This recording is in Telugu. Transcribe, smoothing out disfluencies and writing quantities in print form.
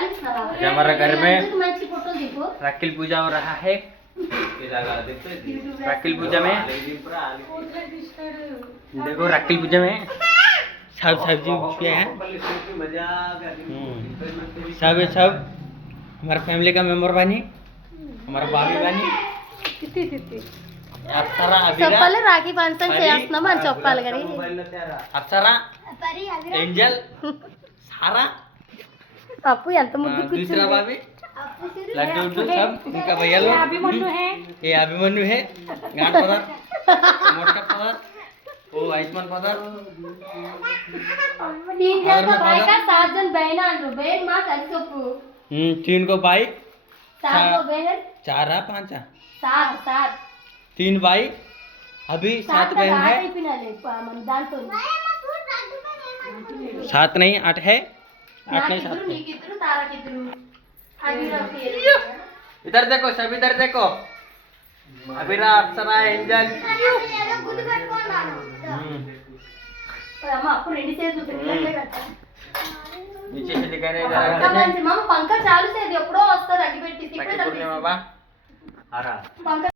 हमारा घर में राखिल पूजा हो रहा है। राखिल पूजा में देखो, राखिल पूजा में सब सब्जी क्या है, सब हमारा फैमिली का मेंबर बनी, हमारा भाभी बनी, अप्सरा, अभिरा, రాఖీ పంచం చేస్తున్నాం అని చెప్పాలి కానీ अप्सरा, एंजल, सारा, పప్పు ఎంత ముద్దు दूसरा भाभी, लड्डू सब इनका भैया लोग, ये अभिमन्यु है, गांठ पदार, मोटा पदार, वो आयुष्मान पदार, 7 जन बहन बहन माँ कलसोपु 3 को भाई, 7 को बहन, 4 5 7 3 भाई, अभी 7 बहन है, 7 नहीं 8 है, 8 नहीं 7 इधर देखो, सब इधर देखो, अभिरा, अप्सरा, एंजल, नीचे से दिखा रहे పంక చాలు సేది ఎప్పుడో వస్తుంది అగ్గిపెట్టి पूर्णिमा बा आ रहा।